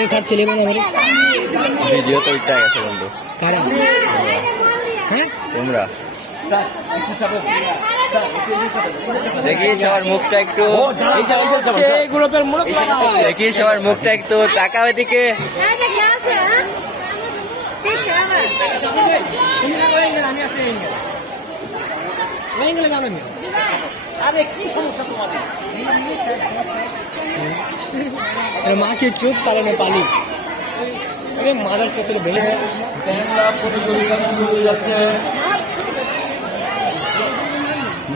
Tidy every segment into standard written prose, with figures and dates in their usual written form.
मेरे साथ चलेगा ना हमारे ভিডিও তো উঠে গেছে বন্ধু कारण हैं তোমরা দেখি সবার মুখটা একটু গ্রুপের মুখ দেখি সবার মুখটা একটু তাকাও এদিকে আরে কি সমস্যা তোমাদের माँ की चुप साले में पाली अरे मादर चतुर भेले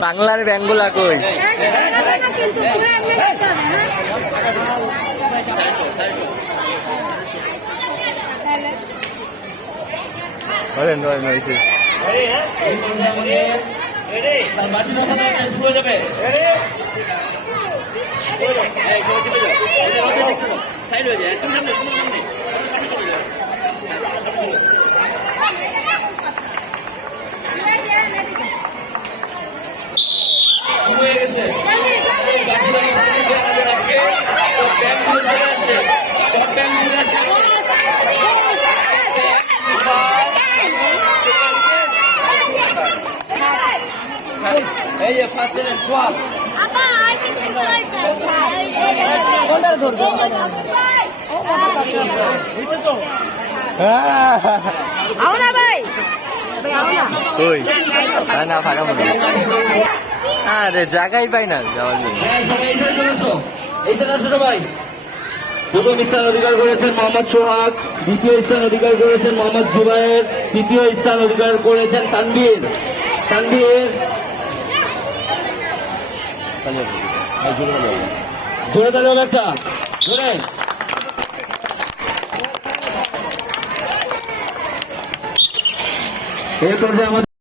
বাংলার ব্যাঙ্গুলা কই বলেন বলেন হয়েছে এই যে ফার্স্ট এন্ড টুয়েলভ আপা আই থিংক কোনটা ধরবে হইছে তো আও না ভাই আও না কই না ফাঁকা মনে আরে জায়গাই পাই না যাওয়ার জন্য এইখানে আসো সবাই। প্রথম স্থান অধিকার করেছেন মোহাম্মদ সোহাগ, দ্বিতীয় স্থান অধিকার করেছেন মোহাম্মদ জুবায়ের, তৃতীয় স্থান অধিকার করেছেন তানভীর। জোরে তাহলে হবে একটা জোরে এই পর্যায়ে আমাদের